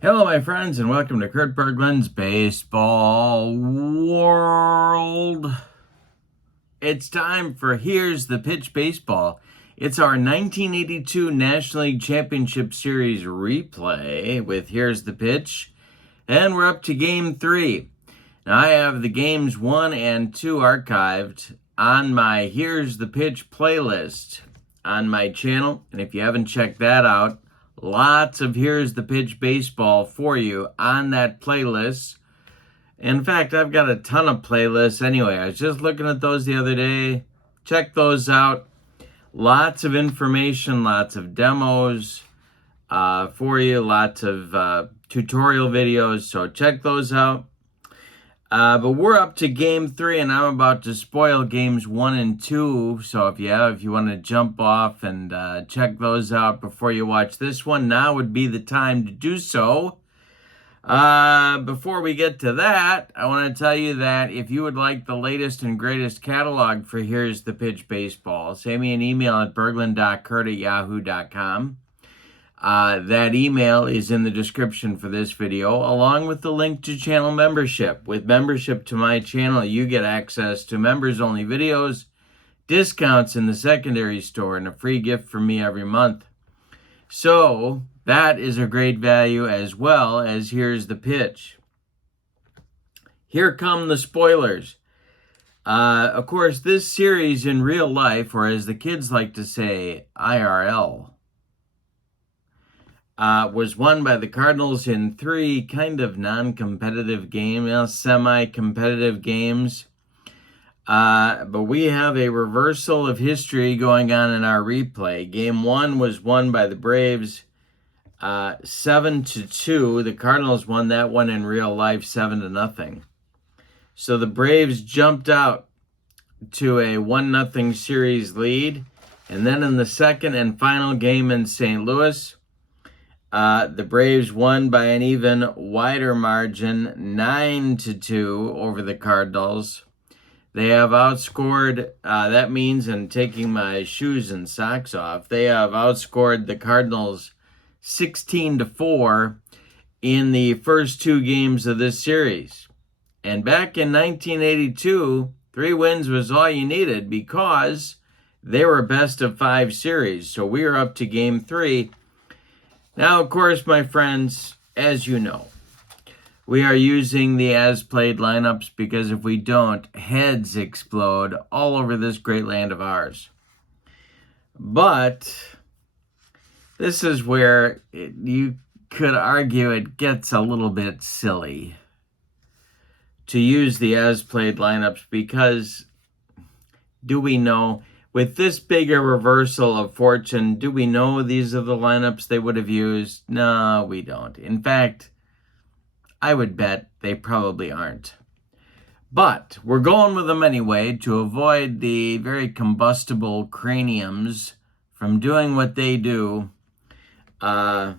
Hello, my friends, and welcome to Kurt Berglund's Baseball World. It's time for Here's the Pitch Baseball. It's our 1982 National League Championship Series replay with Here's the Pitch, and we're up to Game 3. Now, I have the Games 1 and 2 archived on my Here's the Pitch playlist on my channel, and if you haven't checked that out, lots of Here's the Pitch baseball for you on that playlist. In fact, I've got a ton of playlists anyway. I was just looking at those the other day. Check those out. Lots of information, lots of demos for you, lots of tutorial videos. So check those out. But we're up to Game 3, and I'm about to spoil Games 1 and 2. So if you want to jump off and check those out before you watch this one, now would be the time to do so. Before we get to that, I want to tell you that if you would like the latest and greatest catalog for Here's the Pitch Baseball, send me an email at berglund.kurt@yahoo.com. That email is in the description for this video, along with the link to channel membership. With membership to my channel, you get access to members-only videos, discounts in the secondary store, and a free gift from me every month. So that is a great value, as well as Here's the Pitch. Here come the spoilers. Of course, this series in real life, or as the kids like to say, IRL, was won by the Cardinals in 3 kind of non-competitive games, semi-competitive games. But we have a reversal of history going on in our replay. Game 1 was won by the Braves 7-2. The Cardinals won that one in real life 7-0. So the Braves jumped out to a 1-0 series lead. And then in the second and final game in St. Louis, the Braves won by an even wider margin, 9-2 over the Cardinals. They have outscored, that means, and taking my shoes and socks off, they have outscored the Cardinals 16-4 in the first 2 games of this series. And back in 1982, 3 wins was all you needed because they were best of 5 series. So we are up to Game 3. Now, of course, my friends, as you know, we are using the as-played lineups because if we don't, heads explode all over this great land of ours. But this is where you could argue it gets a little bit silly to use the as-played lineups because do we know, with this bigger reversal of fortune, do we know these are the lineups they would have used? No, we don't. In fact, I would bet they probably aren't. But we're going with them anyway to avoid the very combustible craniums from doing what they do. So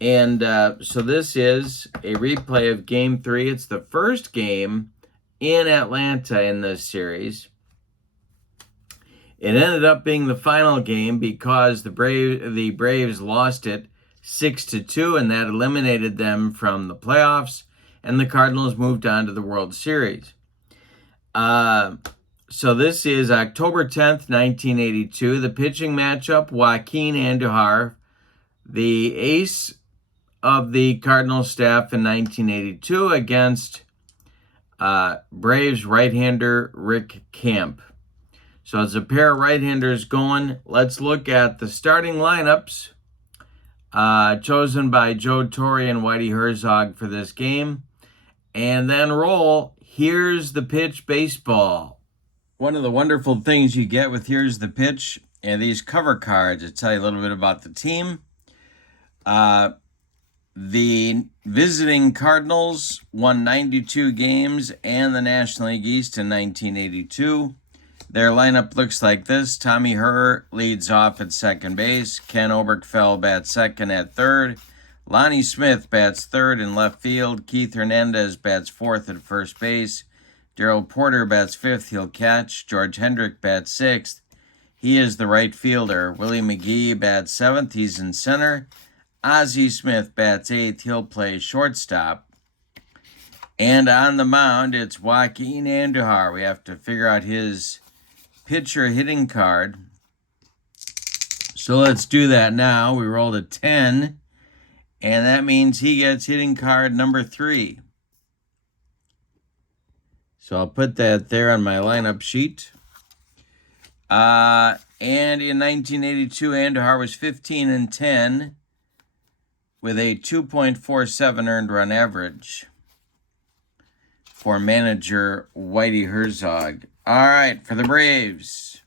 this is a replay of Game 3. It's the first game in Atlanta in this series. It ended up being the final game because the Braves lost it 6-2, and that eliminated them from the playoffs, and the Cardinals moved on to the World Series. So this is October 10th, 1982. The pitching matchup, Joaquin Andujar, the ace of the Cardinals staff in 1982, against Braves right-hander Rick Camp. So it's a pair of right-handers going. Let's look at the starting lineups chosen by Joe Torre and Whitey Herzog for this game. And then roll Here's the Pitch Baseball. One of the wonderful things you get with Here's the Pitch and these cover cards that tell you a little bit about the team. The visiting Cardinals won 92 games and the National League East in 1982. Their lineup looks like this. Tommy Herr leads off at second base. Ken Oberkfell bats second at third. Lonnie Smith bats third in left field. Keith Hernandez bats fourth at first base. Darrell Porter bats fifth. He'll catch. George Hendrick bats sixth. He is the right fielder. Willie McGee bats seventh. He's in center. Ozzie Smith bats 8th. He'll play shortstop. And on the mound, it's Joaquin Andujar. We have to figure out his pitcher hitting card. So let's do that now. We rolled a 10, and that means he gets hitting card number 3. So I'll put that there on my lineup sheet. And in 1982, Andujar was 15-10 with a 2.47 earned run average for manager Whitey Herzog. All right, for the Braves.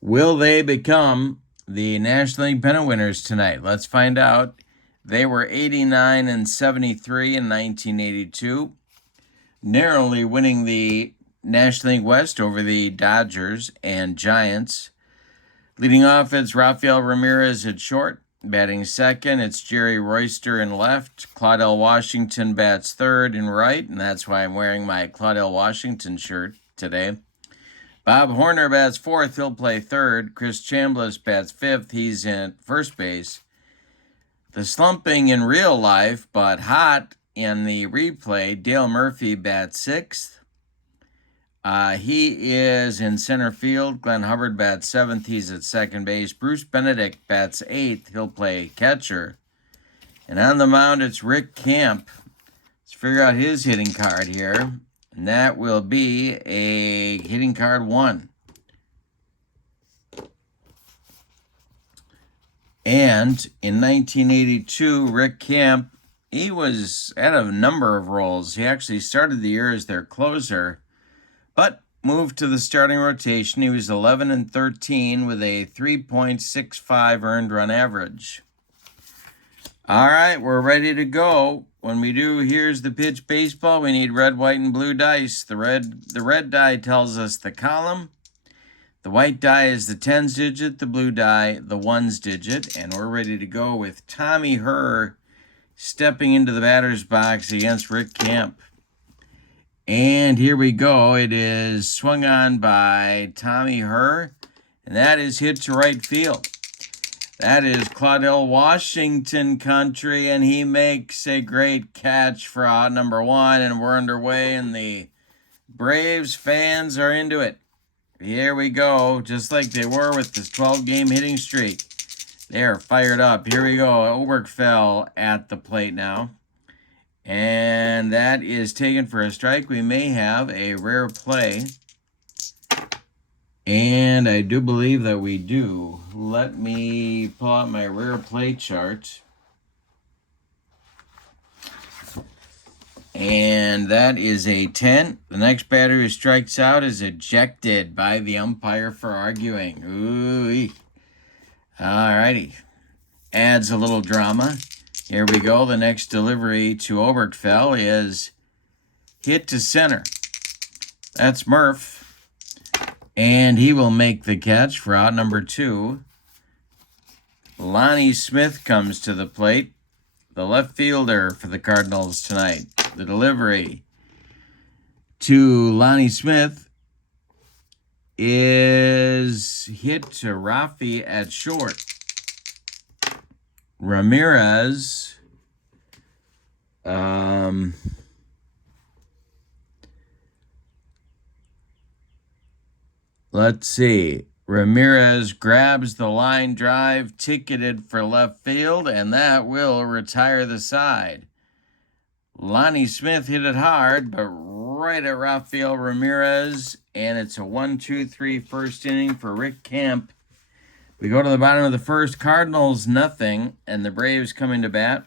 Will they become the National League pennant winners tonight? Let's find out. They were 89-73 in 1982, narrowly winning the National League West over the Dodgers and Giants. Leading off, it's Rafael Ramirez at short. Batting second, it's Jerry Royster in left. Claudell Washington bats third and right, and that's why I'm wearing my Claudell Washington shirt today. Bob Horner bats fourth. He'll play third. Chris Chambliss bats fifth. He's in first base. The slumping in real life, but hot in the replay, Dale Murphy bats sixth. He is in center field. Glenn Hubbard bats seventh. He's at second base. Bruce Benedict bats eighth. He'll play catcher. And on the mound, it's Rick Camp. Let's figure out his hitting card here. And that will be a hitting card 1. And in 1982, Rick Camp, he was at a number of roles. He actually started the year as their closer, but moved to the starting rotation. He was 11-13 with a 3.65 earned run average. All right, we're ready to go. When we do Here's the Pitch baseball, we need red, white, and blue dice. The red die tells us the column. The white die is the tens digit, the blue die, the ones digit. And we're ready to go with Tommy Herr stepping into the batter's box against Rick Camp. And here we go. It is swung on by Tommy Herr, and that is hit to right field. That is Claudell Washington country, and he makes a great catch for out number 1, and we're underway, and the Braves fans are into it. Here we go, just like they were with this 12-game hitting streak. They are fired up. Here we go. Oberkfell at the plate now. And that is taken for a strike. We may have a rare play. And I do believe that we do. Let me pull out my rare play chart. And that is a 10. The next batter who strikes out is ejected by the umpire for arguing. Ooh-wee. All righty. Adds a little drama. Here we go. The next delivery to Oberkfell is hit to center. That's Murph. And he will make the catch for out number 2. Lonnie Smith comes to the plate, the left fielder for the Cardinals tonight. The delivery to Lonnie Smith is hit to Rafi at short. Ramirez let's see. Ramirez grabs the line drive, ticketed for left field, and that will retire the side. Lonnie Smith hit it hard, but right at Rafael Ramirez, and it's a 1-2-3 first inning for Rick Camp. We go to the bottom of the first. Cardinals nothing, and the Braves coming to bat.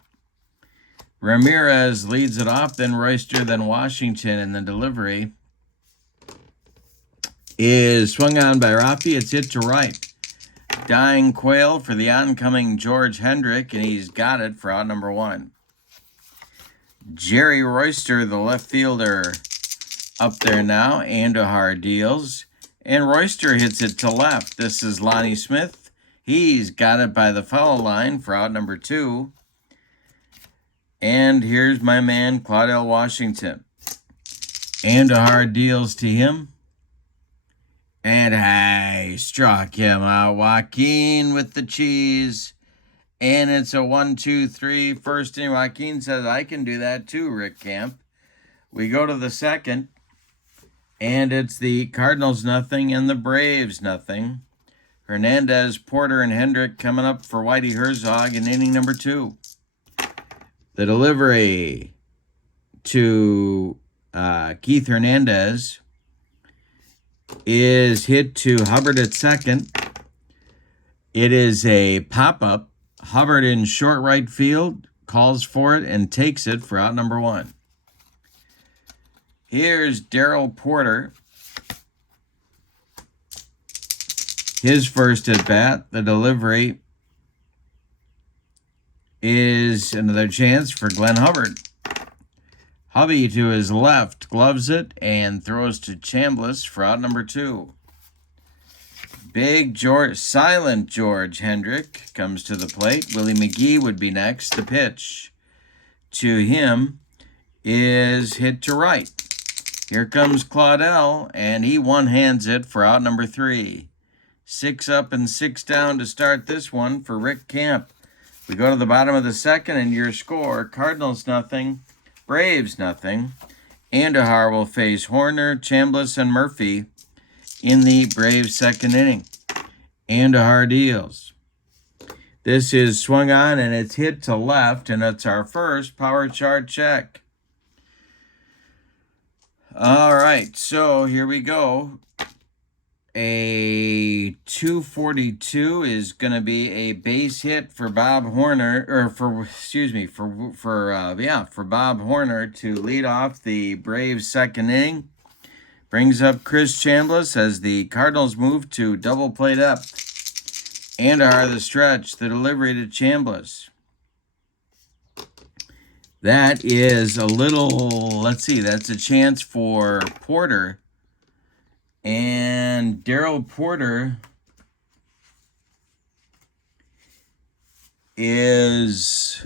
Ramirez leads it off, then Royster, then Washington, and the delivery is swung on by Rafi. It's hit to right. Dying Quail for the oncoming George Hendrick, and he's got it for out number 1. Jerry Royster, the left fielder, up there now. Andujar deals, and Royster hits it to left. This is Lonnie Smith. He's got it by the foul line for out number 2. And here's my man, Claudell Washington. Andujar deals to him. And I struck him out. Joaquin with the cheese. And it's a 1-2-3 first inning. Joaquin says, I can do that too, Rick Camp. We go to the second, and it's the Cardinals nothing and the Braves nothing. Hernandez, Porter, and Hendrick coming up for Whitey Herzog in inning number 2. The delivery to Keith Hernandez is hit to Hubbard at second. It is a pop-up. Hubbard in short right field calls for it and takes it for out number 1. Here's Darrell Porter. His first at bat. The delivery is another chance for Glenn Hubbard. Hubby to his left gloves it and throws to Chambliss for out number 2. Big George, silent George Hendrick comes to the plate. Willie McGee would be next. The pitch to him is hit to right. Here comes Claudel, and he one-hands it for out number 3. 6 up and 6 down to start this one for Rick Camp. We go to the bottom of the second, and your score, Cardinals nothing, Braves nothing. Andujar will face Horner, Chambliss, and Murphy in the Braves second inning. Andujar deals. This is swung on, and it's hit to left, and it's our first power chart check. All right, so here we go. A 242 is going to be a base hit for Bob Horner, or for Bob Horner to lead off the Braves second inning. Brings up Chris Chambliss as the Cardinals move to double play depth. Andujar the stretch, the delivery to Chambliss. That is a little, let's see, that's a chance for Porter. And Darrell Porter that's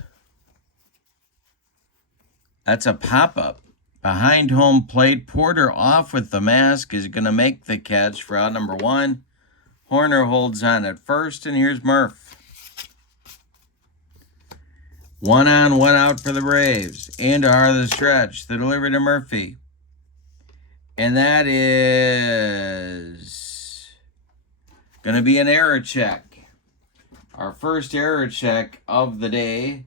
a pop-up. Behind home plate, Porter off with the mask is going to make the catch for out number 1. Horner holds on at first, and here's Murph. 1 on, 1 out for the Braves. Andujar the stretch, the delivery to Murphy. And that is going to be an error check. Our first error check of the day.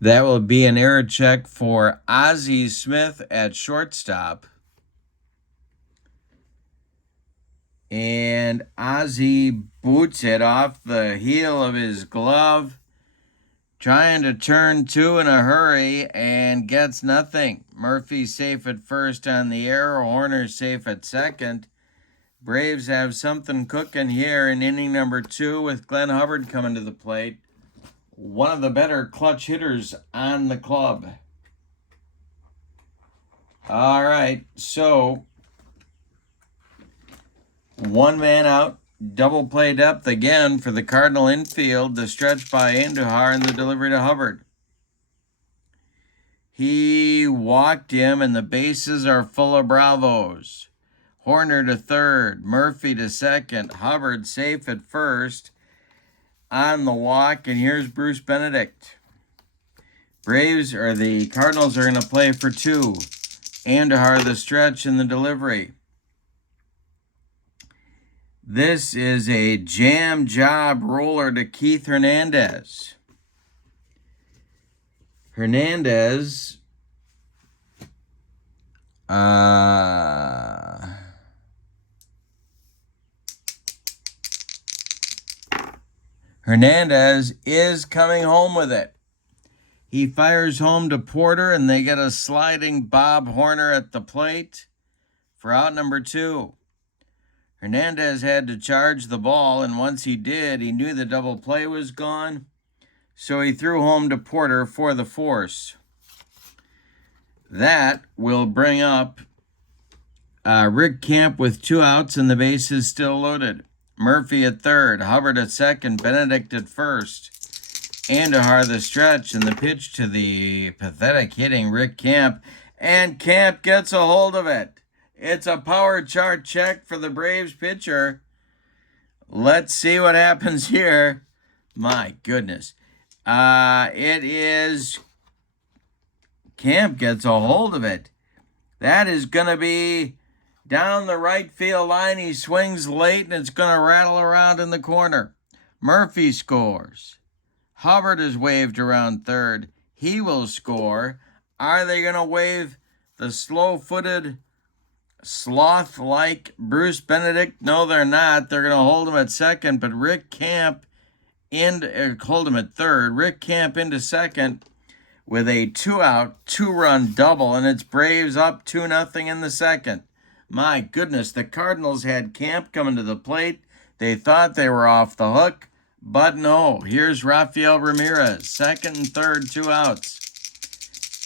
That will be an error check for Ozzie Smith at shortstop. And Ozzie boots it off the heel of his glove, trying to turn 2 in a hurry, and gets nothing. Murphy safe at first on the error. Horner safe at second. Braves have something cooking here in inning number 2 with Glenn Hubbard coming to the plate. One of the better clutch hitters on the club. All right, so 1 man out, double play depth again for the Cardinal infield. The stretch by Andujar and the delivery to Hubbard. He walked him, and the bases are full of bravos. Horner to third, Murphy to second, Hubbard safe at first on the walk, and here's Bruce Benedict. The Cardinals are going to play for 2. Andujar the stretch and the delivery. This is a jam job roller to Keith Hernandez. Hernandez is coming home with it. He fires home to Porter, and they get a sliding Bob Horner at the plate for out number 2. Hernandez had to charge the ball, and once he did, he knew the double play was gone, so he threw home to Porter for the force. That will bring up Rick Camp with 2 outs and the bases still loaded. Murphy at third, Hubbard at second, Benedict at first. Andujar the stretch, and the pitch to the pathetic hitting Rick Camp. and Camp gets a hold of it. It's a power chart check for the Braves pitcher. Let's see what happens here. My goodness. It is... Camp gets a hold of it. That is going to be down the right field line. He swings late, and it's going to rattle around in the corner. Murphy scores. Hubbard is waved around third. He will score. Are they going to wave the slow-footed, sloth-like Bruce Benedict? No, they're not. They're going to hold him at second, but Rick Camp hold him at third. Rick Camp into second with a 2-out, 2-run double, and it's Braves up 2-0 in the second. My goodness, the Cardinals had Camp coming to the plate. They thought they were off the hook, but no. Here's Rafael Ramirez, second and third, 2 outs.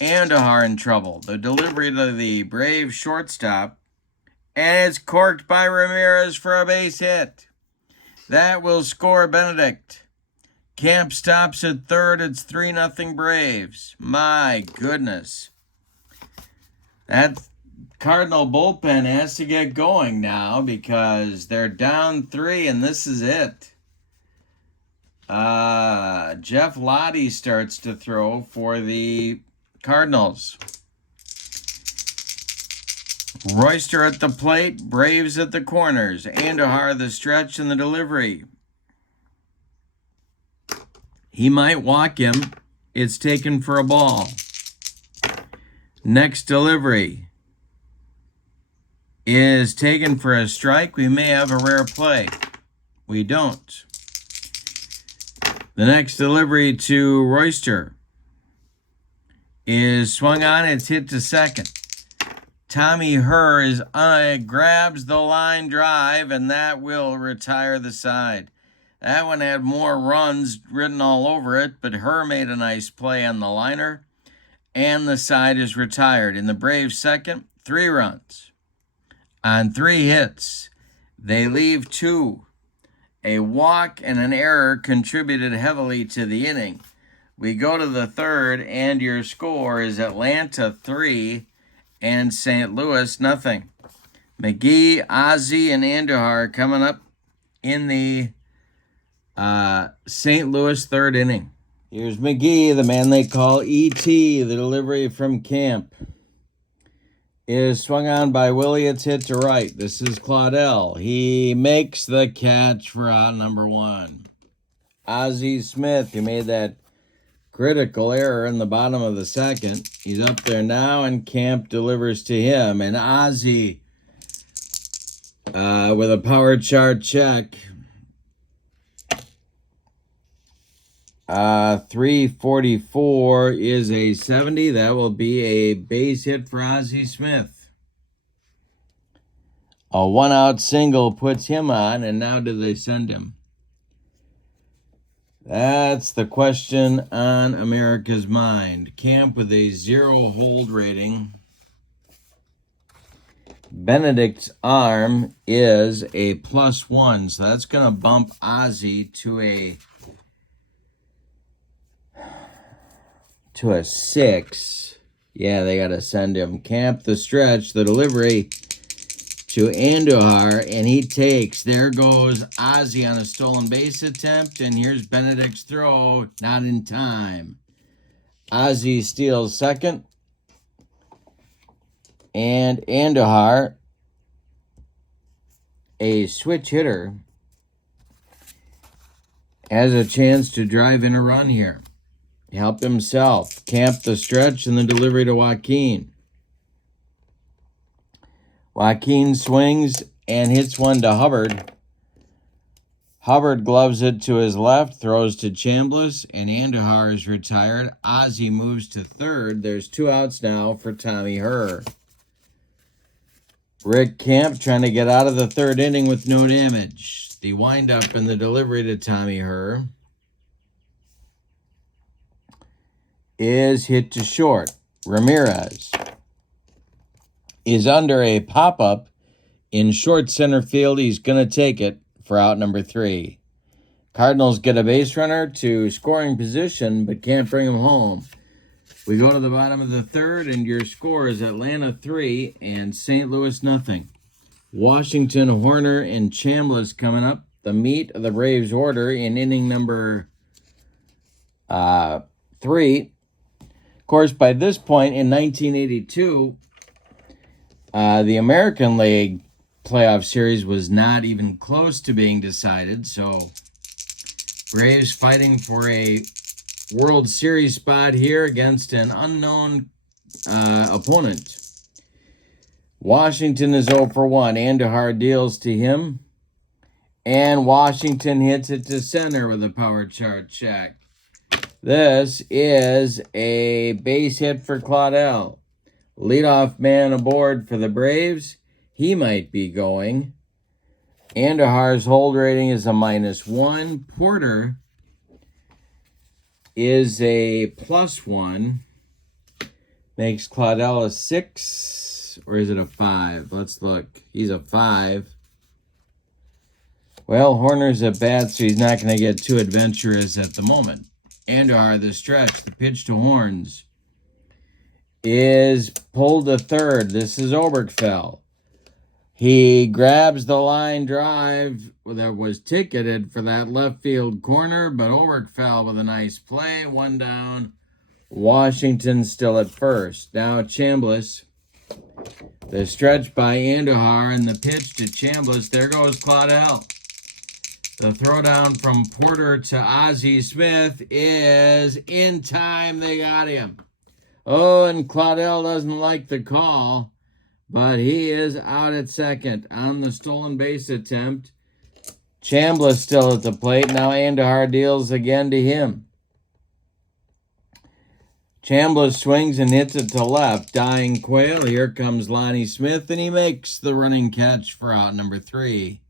Andujar in trouble. The delivery to the Braves shortstop, and it's corked by Ramirez for a base hit. That will score Benedict. Camp stops at third. It's 3-0 Braves. My goodness. That Cardinal bullpen has to get going now because they're down 3, and this is it. Jeff Lottie starts to throw for the Cardinals. Royster at the plate, Braves at the corners. Andujar the stretch and the delivery. He might walk him. It's taken for a ball. Next delivery is taken for a strike. We may have a rare play. We don't. The next delivery to Royster is swung on. It's hit to second. Tommy Herr grabs the line drive, and that will retire the side. That one had more runs written all over it, but Herr made a nice play on the liner, and the side is retired. In the Braves' second, 3 runs on 3 hits. They leave 2. A walk and an error contributed heavily to the inning. We go to the third, and your score is Atlanta 3 and St. Louis 0. McGee, Ozzie, and Andujar coming up in the St. Louis third inning. Here's McGee, the man they call E.T. The delivery from Camp is swung on by Willie. It's hit to right. This is Claudel. He makes the catch for out number 1. Ozzie Smith, who made that critical error in the bottom of the second. He's up there now, and Camp delivers to him. And Ozzie, with a power chart check, 344 is a 70. That will be a base hit for Ozzie Smith. A 1-out single puts him on, and now do they send him? That's the question on America's mind. Camp with a 0 hold rating. Benedict's arm is a +1, so that's going to bump Ozzie to a 6. Yeah, they got to send him. Camp the stretch, the delivery to Andujar, and he takes. There goes Ozzie on a stolen base attempt, and here's Benedict's throw, not in time. Ozzie steals second, and Andujar, a switch hitter, has a chance to drive in a run here. Help himself. Camp the stretch and the delivery to Joaquin. Joaquin swings and hits one to Hubbard. Hubbard gloves it to his left, throws to Chambliss, and Andujar is retired. Ozzie moves to third. There's 2 outs now for Tommy Herr. Rick Camp trying to get out of the third inning with no damage. The windup and the delivery to Tommy Herr is hit to short. Ramirez is under a pop-up in short center field. He's going to take it for out number 3. Cardinals get a base runner to scoring position, but can't bring him home. We go to the bottom of the third, and your score is Atlanta 3 and St. Louis nothing. Washington, Horner, and Chambliss coming up. The meat of the Braves order in inning number 3. Of course, by this point in 1982, the American League playoff series was not even close to being decided. So, Braves fighting for a World Series spot here against an unknown opponent. Washington is 0 for 1. Andujar deals to him. And Washington hits it to center with a power chart check. This is a base hit for Claudel. Leadoff man aboard for the Braves. He might be going. Andujar's hold rating is a -1. Porter is a +1. Makes Claudel a 6. Or is it a 5? Let's look. He's a 5. Well, Horner's at bat, so he's not going to get too adventurous at the moment. Andujar, the stretch, the pitch to Horns, is pulled to third. This is Oberkfell. He grabs the line drive that was ticketed for that left field corner, but Oberkfell with a nice play. 1 down. Washington still at first. Now Chambliss. The stretch by Andujar and the pitch to Chambliss. There goes Claudel. The throwdown from Porter to Ozzie Smith is in time. They got him. Oh, and Claudel doesn't like the call, but he is out at second on the stolen base attempt. Chambliss still at the plate. Now Andujar deals again to him. Chambliss swings and hits it to left. Dying Quail. Here comes Lonnie Smith, and he makes the running catch for out number 3.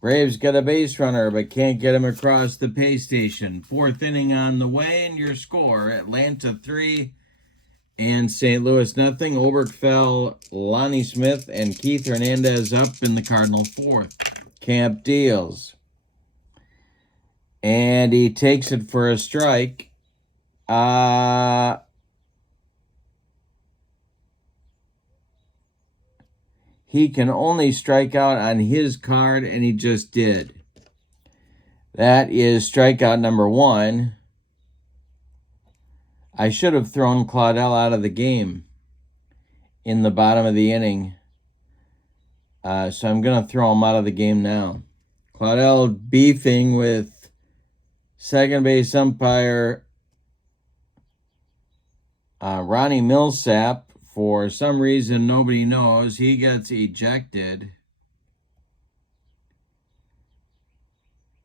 Braves got a base runner, but can't get him across the pay station. 4th inning on the way, and your score, Atlanta 3 and St. Louis nothing. Oberkfell, Lonnie Smith, and Keith Hernandez up in the Cardinal 4th. Camp deals. And he takes it for a strike. He can only strike out on his card, and he just did. That is strikeout number 1. I should have thrown Claudel out of the game in the bottom of the inning. So I'm going to throw him out of the game now. Claudel beefing with second base umpire Ronnie Millsap. For some reason nobody knows, he gets ejected.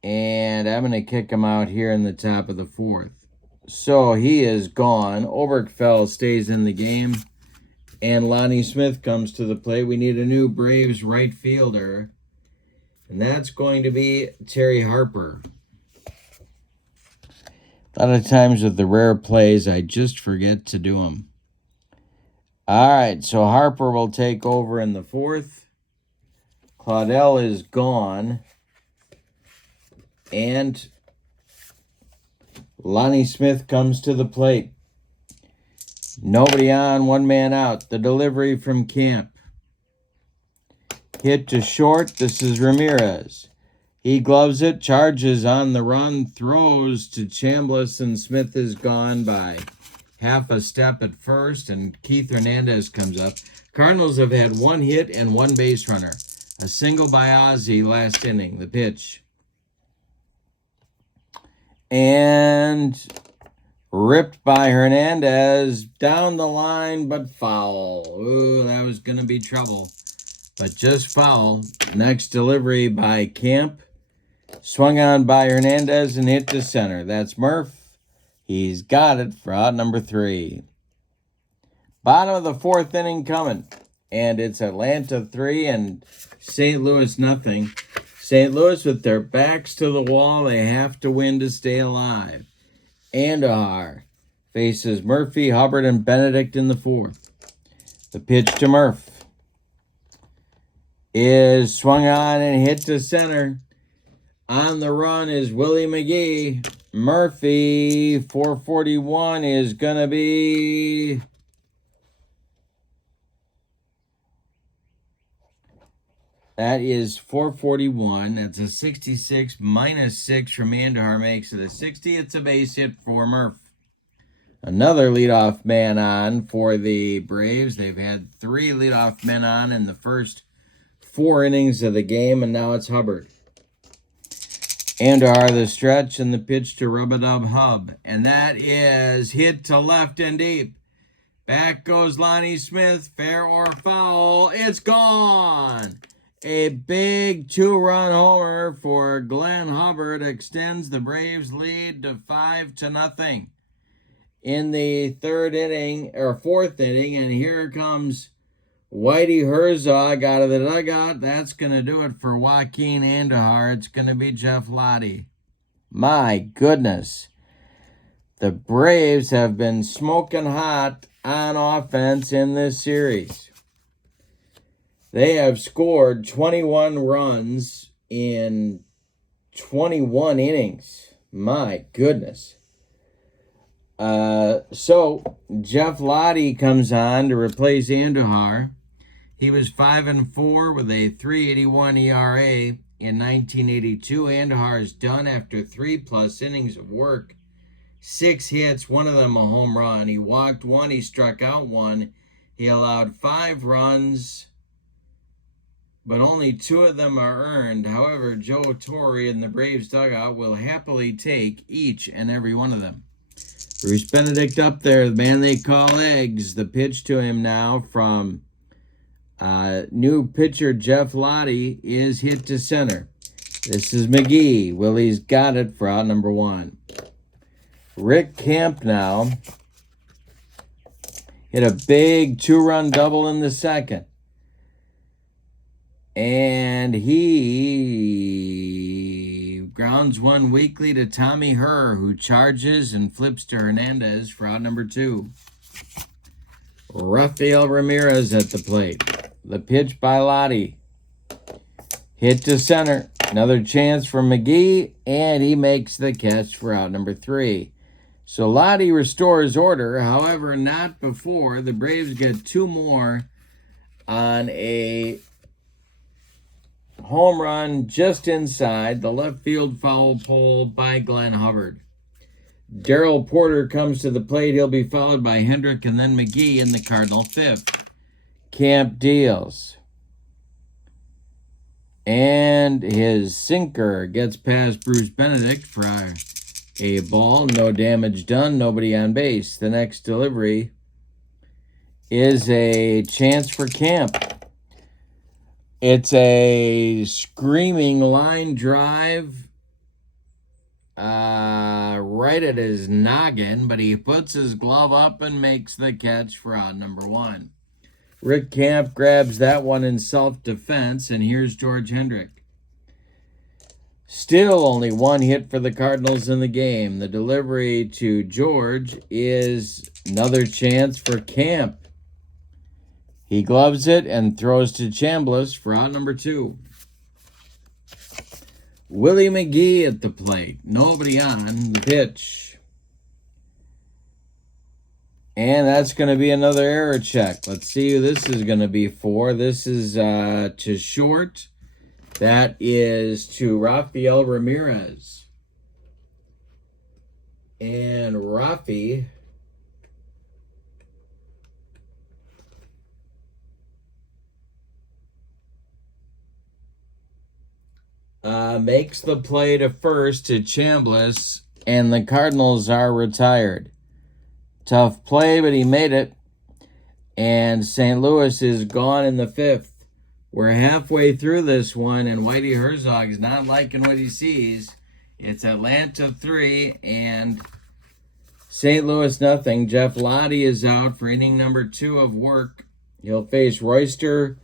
And I'm going to kick him out here in the top of the 4th. So he is gone. Oberkfell stays in the game. And Lonnie Smith comes to the plate. We need a new Braves right fielder. And that's going to be Terry Harper. A lot of times with the rare plays, I just forget to do them. All right, so Harper will take over in the 4th. Claudel is gone. And Lonnie Smith comes to the plate. Nobody on, 1 man out. The delivery from Camp. Hit to short. This is Ramirez. He gloves it, charges on the run, throws to Chambliss, and Smith is gone by half a step at first, and Keith Hernandez comes up. Cardinals have had 1 hit and 1 base runner. A single by Ozzie last inning. The pitch. And ripped by Hernandez down the line, but foul. Ooh, that was going to be trouble. But just foul. Next delivery by Camp. Swung on by Hernandez and hit to center. That's Murph. He's got it for out number 3. Bottom of the 4th inning coming. And it's Atlanta 3 and St. Louis nothing. St. Louis with their backs to the wall. They have to win to stay alive. Andujar faces Murphy, Hubbard, and Benedict in the 4th. The pitch to Murph is swung on and hit to center. On the run is Willie McGee. Murphy, 441 is going to be... That is 441. That's a 66 minus 6 from Andujar makes it a 60. It's a base hit for Murph. Another leadoff man on for the Braves. They've had 3 leadoff men on in the first 4 innings of the game, and now it's Hubbard. Andujar, the stretch, and the pitch to Rub-a-Dub Hub. And that is hit to left and deep. Back goes Lonnie Smith. Fair or foul. It's gone. A big 2-run homer for Glenn Hubbard extends the Braves' lead to 5-0 in the 4th inning. And here comes Whitey Herzog out of the dugout. That's going to do it for Joaquin Andujar. It's going to be Jeff Lottie. My goodness. The Braves have been smoking hot on offense in this series. They have scored 21 runs in 21 innings. My goodness. So Jeff Lottie comes on to replace Andujar. He was 5-4 with a 3.81 ERA in 1982. Andujar is done after 3+ innings of work. 6 hits, one of them a home run. He walked 1, he struck out 1. He allowed 5 runs, but only 2 of them are earned. However, Joe Torre in the Braves dugout will happily take each and every one of them. Bruce Benedict up there, the man they call Eggs. The pitch to him now from new pitcher Jeff Lottie is hit to center. This is McGee. Willie's got it for out number 1. Rick Camp now hit a big 2-run double in the 2nd. And he grounds one weakly to Tommy Herr, who charges and flips to Hernandez for out number 2. Rafael Ramirez at the plate. The pitch by Lottie. Hit to center. Another chance for McGee, and he makes the catch for out number 3. So Lottie restores order, however, not before the Braves get 2 more on a home run just inside the left field foul pole by Glenn Hubbard. Darrell Porter comes to the plate. He'll be followed by Hendrick and then McGee in the Cardinal 5th. Camp deals. And his sinker gets past Bruce Benedict for a ball. No damage done. Nobody on base. The next delivery is a chance for Camp. It's a screaming line drive right at his noggin, but he puts his glove up and makes the catch for out number 1. Rick Camp grabs that one in self-defense, and here's George Hendrick. Still only 1 hit for the Cardinals in the game. The delivery to George is another chance for Camp. He gloves it and throws to Chambliss for out number 2. Willie McGee at the plate. Nobody on the pitch. And that's going to be another error check. Let's see who this is going to be for. This is to short. That is to Rafael Ramirez. And Rafi makes the play to first to Chambliss, and the Cardinals are retired. Tough play, but he made it. And St. Louis is gone in the 5th. We're halfway through this one, and Whitey Herzog is not liking what he sees. It's Atlanta 3 and St. Louis nothing. Jeff Lottie is out for inning number 2 of work. He'll face Royster,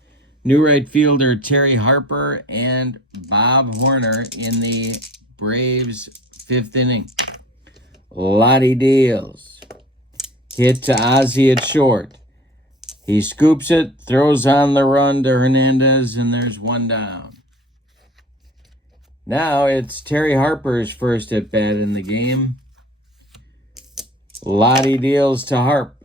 new right fielder Terry Harper, and Bob Horner in the Braves' 5th inning. Lottie deals. Hit to Ozzie at short. He scoops it, throws on the run to Hernandez, and there's 1 down. Now it's Terry Harper's first at bat in the game. Lottie deals to Harp.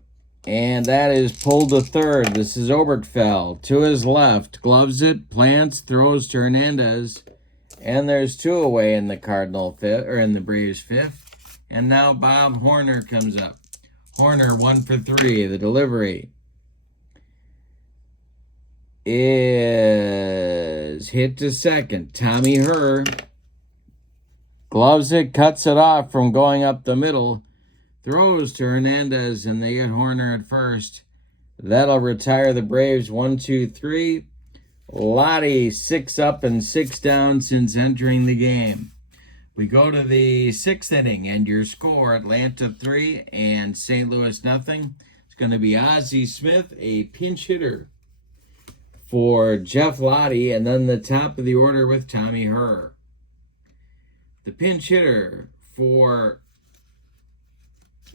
And that is pulled to third. This is Oberkfell to his left. Gloves it, plants, throws to Hernandez. And there's 2 away in the Cardinal fifth, or in the Braves fifth. And now Bob Horner comes up. Horner 1 for 3. The delivery is hit to second. Tommy Herr gloves it, cuts it off from going up the middle. Throws to Hernandez, and they get Horner at first. That'll retire the Braves 1, 2, 3. Lottie 6 up and 6 down since entering the game. We go to the 6th inning, and your score, Atlanta 3 and St. Louis nothing. It's going to be Ozzie Smith, a pinch hitter for Jeff Lottie, and then the top of the order with Tommy Herr. The pinch hitter for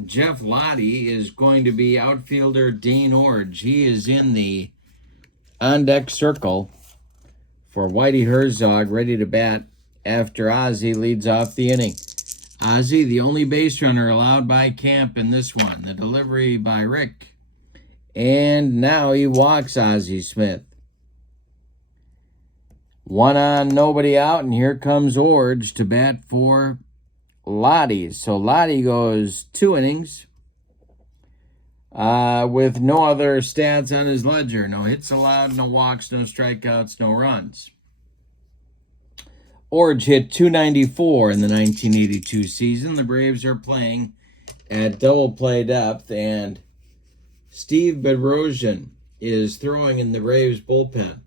Jeff Lottie is going to be outfielder Dane Orge. He is in the on-deck circle for Whitey Herzog, ready to bat after Ozzie leads off the inning. Ozzie, the only base runner allowed by Camp in this one. The delivery by Rick. And now he walks Ozzie Smith. 1 on, nobody out, and here comes Orge to bat for Lottie. So Lottie goes 2 innings with no other stats on his ledger. No hits allowed, no walks, no strikeouts, no runs. Orge hit .294 in the 1982 season. The Braves are playing at double play depth, and Steve Bedrosian is throwing in the Braves bullpen.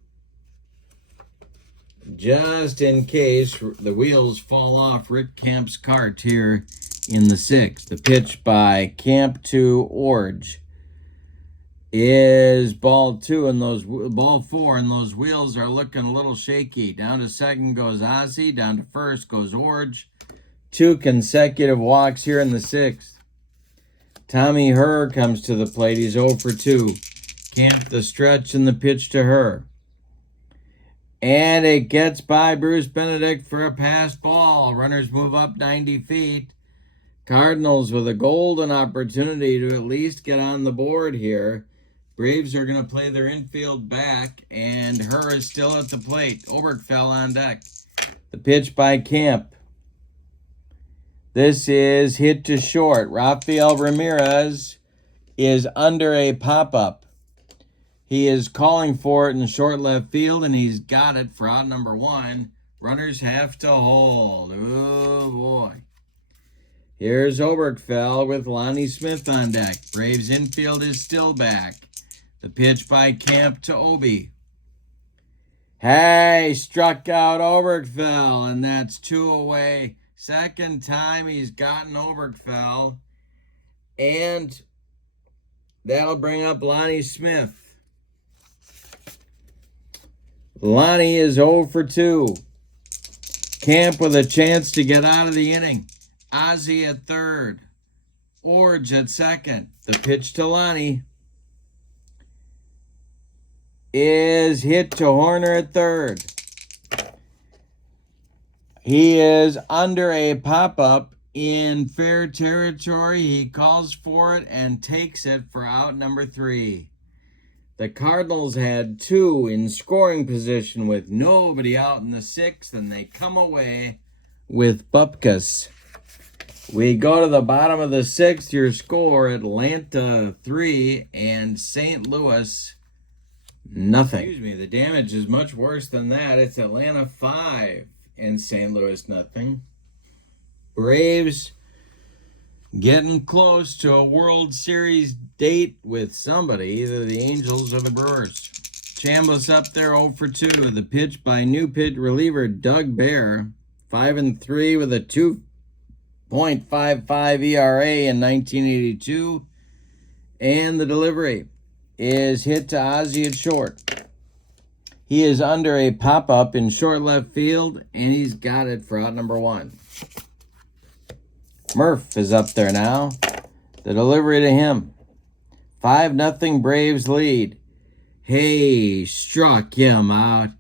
Just in case the wheels fall off Rick Camp's cart here in the 6th. The pitch by Camp to Orge is ball 4, and those wheels are looking a little shaky. Down to second goes Ozzie, down to first goes Orge. 2 consecutive walks here in the 6th. Tommy Herr comes to the plate. He's 0 for 2. Camp the stretch and the pitch to Herr. And it gets by Bruce Benedict for a pass ball. Runners move up 90 feet. Cardinals with a golden opportunity to at least get on the board here. Braves are going to play their infield back, and Herr is still at the plate. Oberkfell on deck. The pitch by Camp. This is hit to short. Rafael Ramirez is under a pop-up. He is calling for it in short left field, and he's got it for out number 1. Runners have to hold. Oh, boy. Here's Oberkfell with Lonnie Smith on deck. Braves infield is still back. The pitch by Camp to Obi. Hey, struck out Oberkfell, and that's 2 away. Second time he's gotten Oberkfell, and that'll bring up Lonnie Smith. Lonnie is 0 for 2. Camp with a chance to get out of the inning. Ozzie at third. Orge at second. The pitch to Lonnie is hit to Horner at third. He is under a pop-up in fair territory. He calls for it and takes it for out number 3. The Cardinals had 2 in scoring position with nobody out in the 6th, and they come away with Bupkus. We go to the bottom of the 6th. Your score, Atlanta 3 and St. Louis nothing. Excuse me, the damage is much worse than that. It's Atlanta 5 and St. Louis nothing. Braves getting close to a World Series date with somebody, either the Angels or the Brewers. Chambliss up there 0 for 2. The pitch by new pitch reliever Doug Bear, 5-3 with a 2.55 ERA in 1982. And the delivery is hit to Ozzie at short. He is under a pop-up in short left field, and he's got it for out number 1. Murph is up there now. The delivery to him. 5-0 Braves lead. Hay struck him out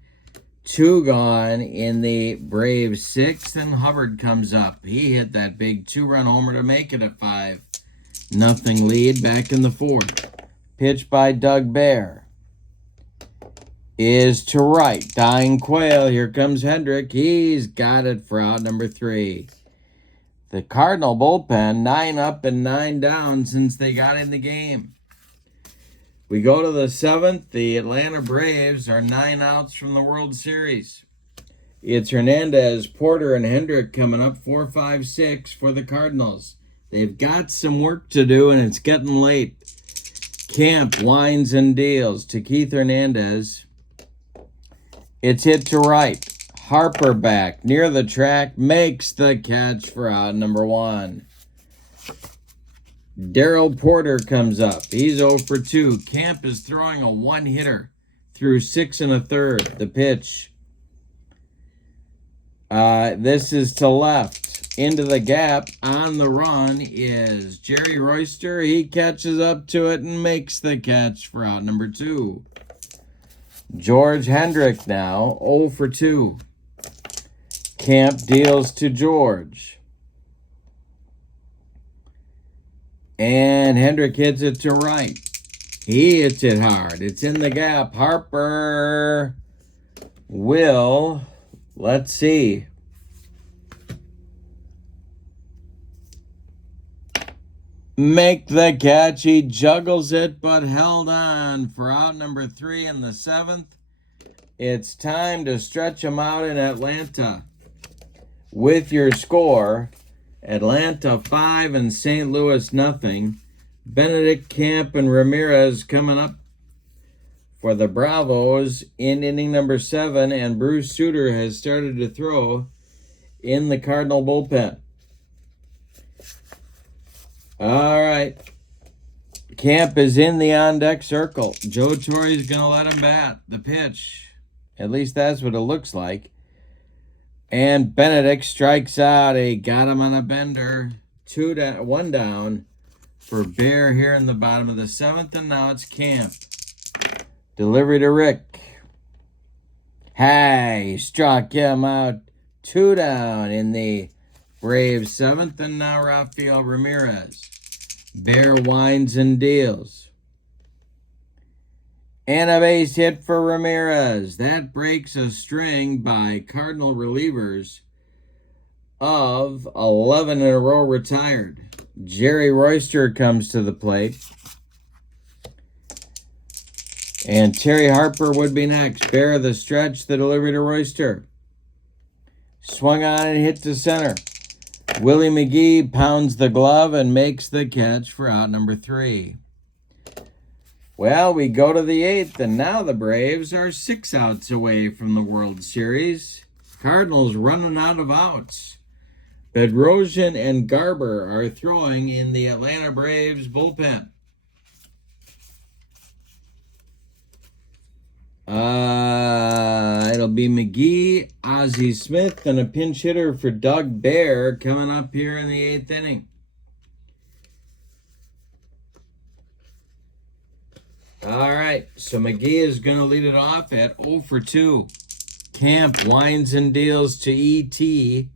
2 gone in the Braves 6th, and Hubbard comes up. He hit that big 2-run homer to make it a 5-0 lead back in the 4th. Pitch by Doug Bear is to right. Dying Quail. Here comes Hendrick. He's got it for out number 3. The Cardinal bullpen 9 up and 9 down since they got in the game. We go to the 7th. The Atlanta Braves are 9 outs from the World Series. It's Hernandez, Porter, and Hendrick coming up 4, 5, 6 for the Cardinals. They've got some work to do, and it's getting late. Camp winds and deals to Keith Hernandez. It's hit to right. Harper back near the track, makes the catch for out number 1. Darrell Porter comes up. He's 0 for 2. Camp is throwing a 1-hitter through 6 1/3. The pitch. This is to left. Into the gap. On the run is Jerry Royster. He catches up to it and makes the catch for out number 2. George Hendrick now 0 for 2. Camp deals to George. And Hendrick hits it to right. He hits it hard. It's in the gap. Harper will, let's see, make the catch. He juggles it, but held on for out number 3 in the 7th. It's time to stretch him out in Atlanta. With your score, Atlanta 5 and St. Louis 0. Benedict, Camp, and Ramirez coming up for the Bravos in inning number 7, and Bruce Sutter has started to throw in the Cardinal bullpen. All right. Camp is in the on-deck circle. Joe Torre's going to let him bat. The pitch. At least that's what it looks like. And Benedict strikes out. He got him on a bender. 1 down for Bear here in the bottom of the 7th. And now it's Camp. Delivery to Rick. Hey, struck him out. 2 down in the Braves 7th. And now Rafael Ramirez. Bear winds and deals. And a base hit for Ramirez. That breaks a string by Cardinal relievers of 11 in a row retired. Jerry Royster comes to the plate. And Terry Harper would be next. Bear the stretch, the delivery to Royster. Swung on and hit to center. Willie McGee pounds the glove and makes the catch for out number 3. Well, we go to the 8th, and now the Braves are 6 outs away from the World Series. Cardinals running out of outs. Bedrosian and Garber are throwing in the Atlanta Braves bullpen. It'll be McGee, Ozzie Smith, and a pinch hitter for Doug Bear coming up here in the 8th inning. All right, so McGee is going to lead it off at 0 for 2. Camp winds and deals to E.T.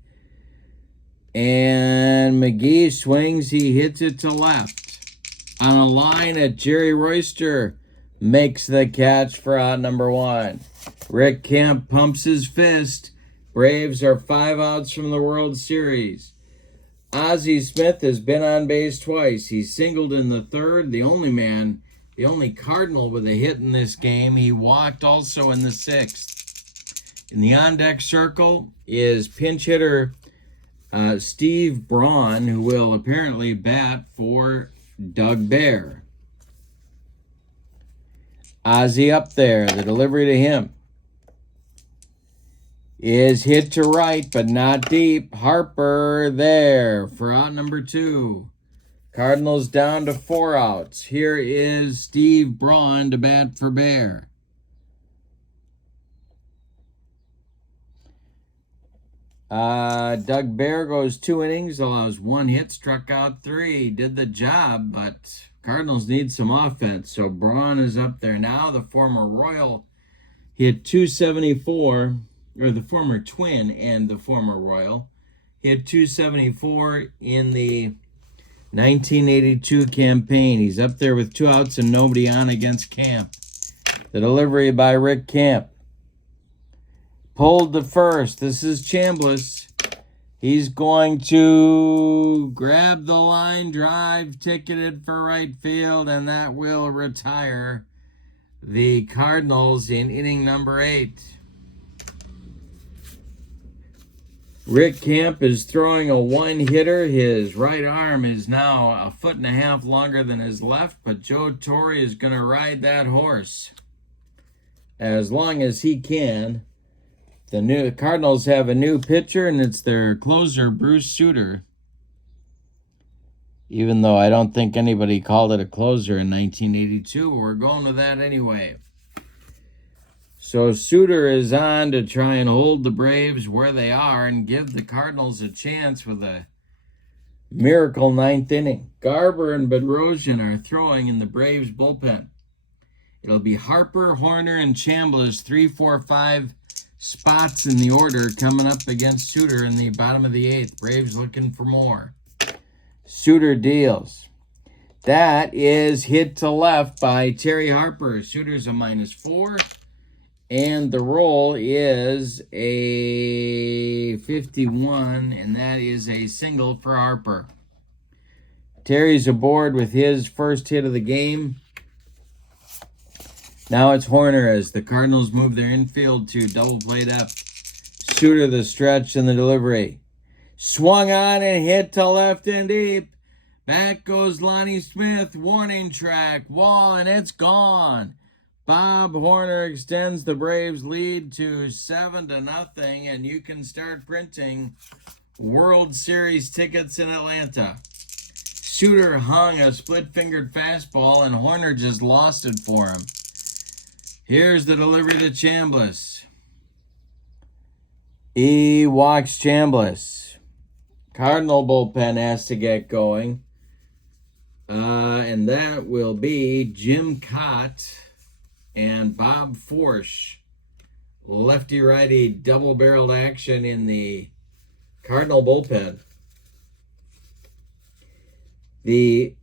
And McGee swings. He hits it to left. On a line at Jerry Royster. Makes the catch for out number 1. Rick Camp pumps his fist. Braves are 5 outs from the World Series. Ozzie Smith has been on base twice. He singled in the 3rd. The only Cardinal with a hit in this game. He walked also in the 6th. In the on-deck circle is pinch hitter Steve Braun, who will apparently bat for Doug Bear. Ozzie up there. The delivery to him is hit to right, but not deep. Harper there for out number 2. Cardinals down to 4 outs. Here is Steve Braun to bat for Bear. Doug Bear goes 2 innings, allows 1 hit, struck out 3. Did the job, but Cardinals need some offense. So Braun is up there now, the former Royal. hit 274, or the former Twin and the former Royal, hit 274 in the 1982 campaign. He's up there with 2 outs and nobody on against Camp. The delivery by Rick Camp. Pulled to first. This is Chambliss. He's going to grab the line drive, ticketed for right field, and that will retire the Cardinals in inning number 8. Rick Camp is throwing a one-hitter. His right arm is now 1.5 feet longer than his left, but Joe Torre is going to ride that horse as long as he can. The Cardinals have a new pitcher, and it's their closer, Bruce Sutter. Even though I don't think anybody called it a closer in 1982, but we're going with that anyway. So Sutter is on to try and hold the Braves where they are and give the Cardinals a chance with a miracle 9th inning. Garber and Bedrosian are throwing in the Braves bullpen. It'll be Harper, Horner, and Chambliss, 3, 4, 5 spots in the order coming up against Sutter in the bottom of the 8th. Braves looking for more. Sutter deals. That is hit to left by Terry Harper. Sutter's a -4. And the roll is a 51, and that is a single for Harper. Terry's aboard with his first hit of the game. Now it's Horner as the Cardinals move their infield to double play up. Sutter the stretch and the delivery. Swung on and hit to left and deep. Back goes Lonnie Smith. Warning track. Wall, and it's gone. Bob Horner extends the Braves lead to 7-0, and you can start printing World Series tickets in Atlanta. Sutter hung a split-fingered fastball, and Horner just lost it for him. Here's the delivery to Chambliss. He walks Chambliss. Cardinal bullpen has to get going. And that will be Jim Cott and Bob Forsch. Lefty-righty double-barreled action in the Cardinal bullpen. The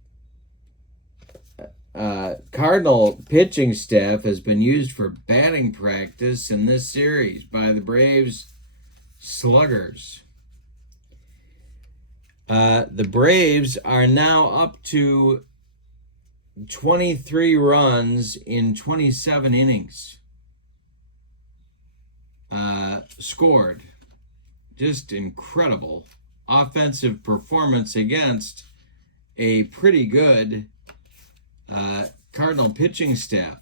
Cardinal pitching staff has been used for batting practice in this series by the Braves sluggers. The Braves are now up to 23 runs in 27 innings scored. Just incredible offensive performance against a pretty good Cardinal pitching staff.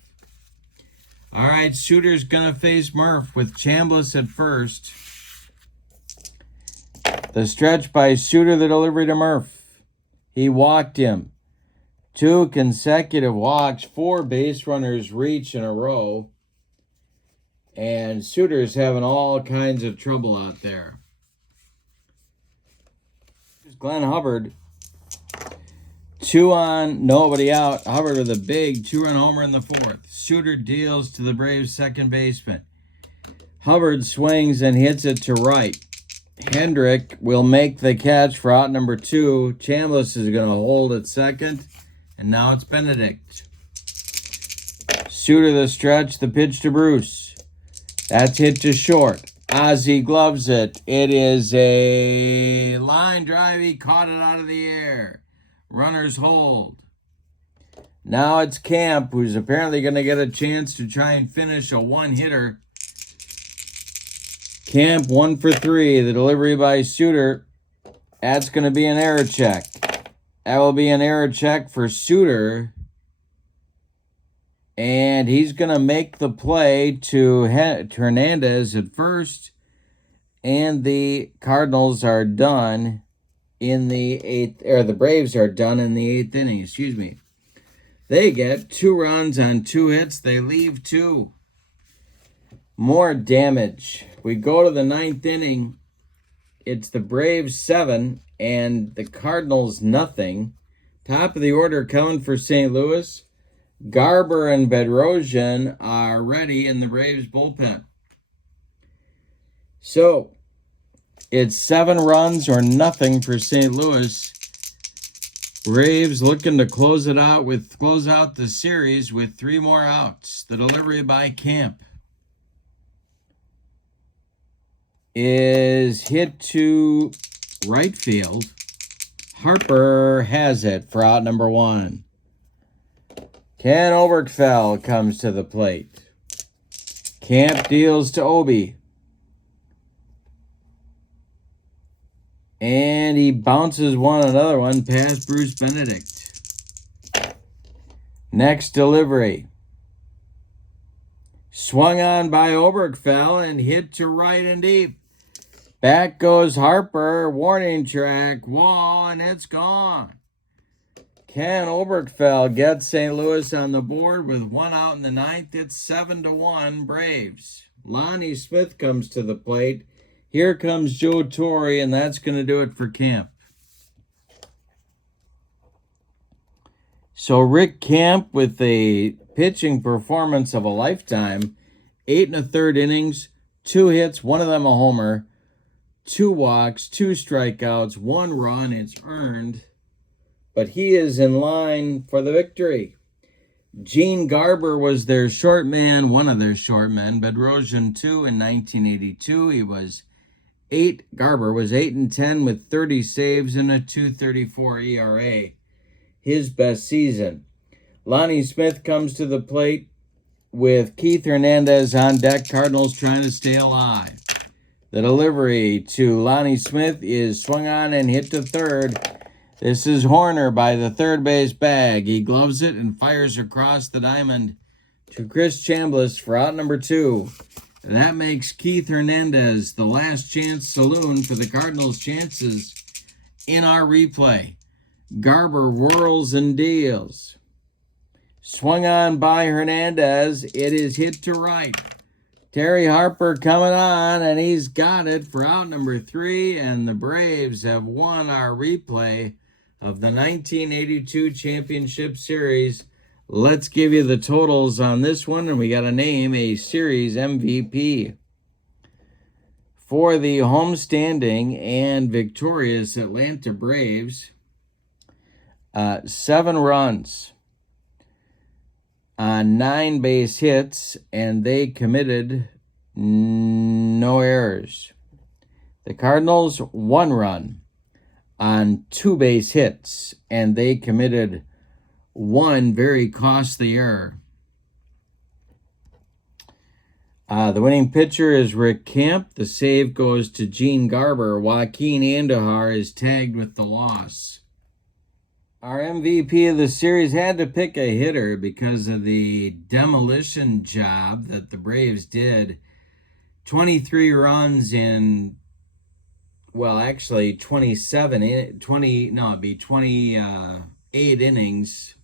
All right, Sutter's going to face Murph with Chambliss at first. The stretch by Sutter, the delivery to Murph. He walked him. 2 consecutive walks, 4 base runners reach in a row. And Sutter's having all kinds of trouble out there. Here's Glenn Hubbard. 2 on, nobody out. Hubbard with a big 2-run homer in the 4th. Sutter deals to the Braves second baseman. Hubbard swings and hits it to right. Hendrick will make the catch for out number 2. Chambliss is going to hold at second. And now it's Benedict. Sutter the stretch, the pitch to Bruce. That's hit to short. Ozzie gloves it. It is a line drive. He caught it out of the air. Runners hold. Now it's Camp, who's apparently going to get a chance to try and finish a one-hitter. Camp 1 for 3. The delivery by Sutter. That's going to be an error check. That will be an error check for Sutter. And he's going to make the play to Hernandez at first. And the Cardinals are done in the 8th, or the Braves are done in the 8th inning, excuse me. They get 2 runs on 2 hits. They leave 2. More damage. We go to the 9th inning. It's the Braves 7 and the Cardinals nothing. Top of the order coming for St. Louis. Garber and Bedrosian are ready in the Braves bullpen. So, it's 7 runs or nothing for St. Louis. Braves looking to close out the series with 3 more outs. The delivery by Camp is hit to right field. Harper has it for out number 1. Ken Oberkfell comes to the plate. Camp deals to Obi. And he bounces another one past Bruce Benedict. Next delivery. Swung on by Oberkfell and hit to right and deep. Back goes Harper, warning track, wall, and it's gone. Ken Oberkfell gets St. Louis on the board with 1 out in the 9th. It's 7-1 Braves. Lonnie Smith comes to the plate. Here comes Joe Torre, and that's going to do it for Camp. So Rick Camp with a pitching performance of a lifetime. 8 1/3 innings, 2 hits, one of them a homer, 2 walks, 2 strikeouts, 1 run. It's earned, but he is in line for the victory. Gene Garber was their short man, one of their short men. Bedrosian 2 in 1982. Garber was 8-10 with 30 saves and a 2.34 ERA. His best season. Lonnie Smith comes to the plate with Keith Hernandez on deck. Cardinals trying to stay alive. The delivery to Lonnie Smith is swung on and hit to third. This is Horner by the third base bag. He gloves it and fires across the diamond to Chris Chambliss for out number 2. That makes Keith Hernandez the last chance saloon for the Cardinals' chances in our replay. Garber whirls and deals. Swung on by Hernandez. It is hit to right. Terry Harper coming on, and he's got it for out number 3, and the Braves have won our replay of the 1982 Championship Series. Let's give you the totals on this one, and we got to name a series MVP. For the homestanding and victorious Atlanta Braves, 7 runs on 9 base hits, and they committed no errors. The Cardinals, 1 run on 2 base hits, and they committed 1 very costly error. The winning pitcher is Rick Camp. The save goes to Gene Garber. Joaquin Andujar is tagged with the loss. Our MVP of the series had to pick a hitter because of the demolition job that the Braves did. 23 runs in, well, actually 28 innings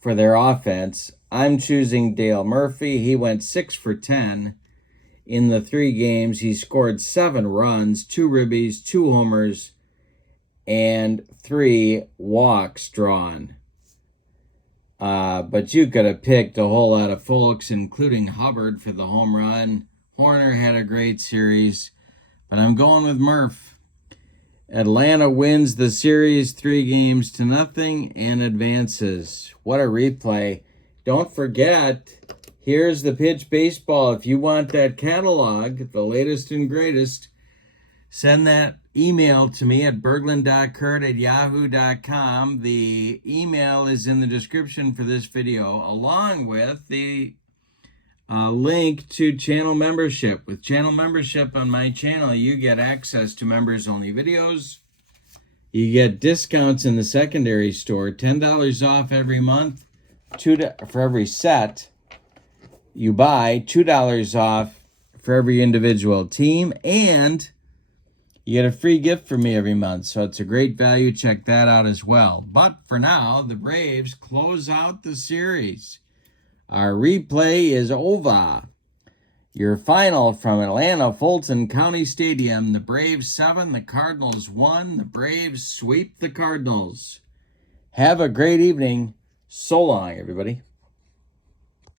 for their offense. I'm choosing Dale Murphy. He went 6 for 10 in the 3 games. He scored 7 runs, 2 ribbies, 2 homers, and 3 walks drawn. But you could have picked a whole lot of folks, including Hubbard for the home run. Horner had a great series, but I'm going with Murph. Atlanta wins the series 3-0 and advances. What a replay. Don't forget, here's the Pitch Baseball. If you want that catalog, the latest and greatest, send that email to me at berglund.kurt@yahoo.com. The email is in the description for this video, along with the link to channel membership. With channel membership on my channel, you get access to members-only videos. You get discounts in the secondary store, $10 off every month, for every set you buy, $2 off for every individual team, and you get a free gift from me every month, so it's a great value. Check that out as well. But for now, the Braves close out the series. Our replay is over. Your final from Atlanta, Fulton County Stadium. The Braves 7, the Cardinals 1. The Braves sweep the Cardinals. Have a great evening. So long, everybody.